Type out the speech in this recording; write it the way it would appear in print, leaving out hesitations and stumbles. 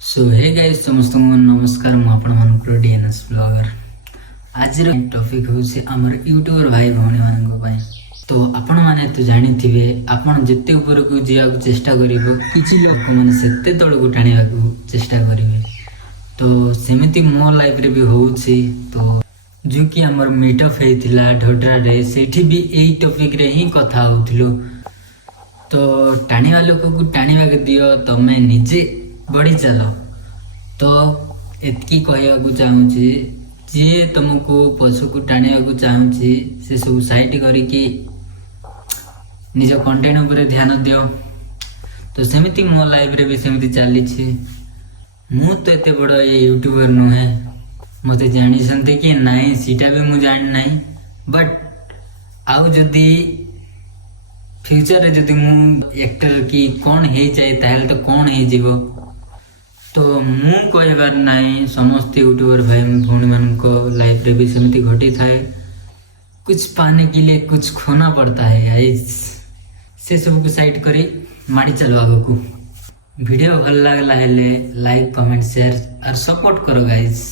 सो hey guys समस्त को नमस्कार मु आपण मानकर डीएनएस ब्लॉगर आज टॉपिक होचे हमर यूट्यूबर भाई भौणी मानक पई। तो आपण माने तो जानि थिबे आपण जत्ते ऊपर को जिया चेष्टा करिवो किछि लोक माने सेते तळ को टाणिया को चेष्टा करिवे। तो सेमिति मो लाइफ रे भी होउछि। तो जो कि हमर मीटअप हेतिला ढोडरा रे सेठी भी एई टॉपिक रे ही कथा होउथिलो। तो टाणिया लोक को टाणिया के दियो तमे निजे बढ़ी चल। तो एतकी कहवाक चाहूँगी जी तुमको पशु को टाणिया को चाहूँगी से सब साइड करके निज कंटेंट उपर ध्यान दियो। तो सेमिति मो लाइफ रे भी सेमिति चली मु तो एते बड़ ये यूट्यूबर नुहे मत जानी कि नाई सीटा भी मुझे जानी नहीं। बट आउ जदि फ्यूचर रे जदि मु एक्टर की कौन हो जाए ताहले तो कौन हो जीवो। तो मु कहबार नहीं समस्त यूट्यूबर भाई भौणी मान को लाइफ रे भी सेमती घटी थाए। कुछ पाने के लिए कुछ खोना पड़ता है गाइस। से सब को साइड करी माड़ी चलो आगो को। वीडियो भल लागला हेले लाइक कमेंट शेयर और सपोर्ट करो गाइस।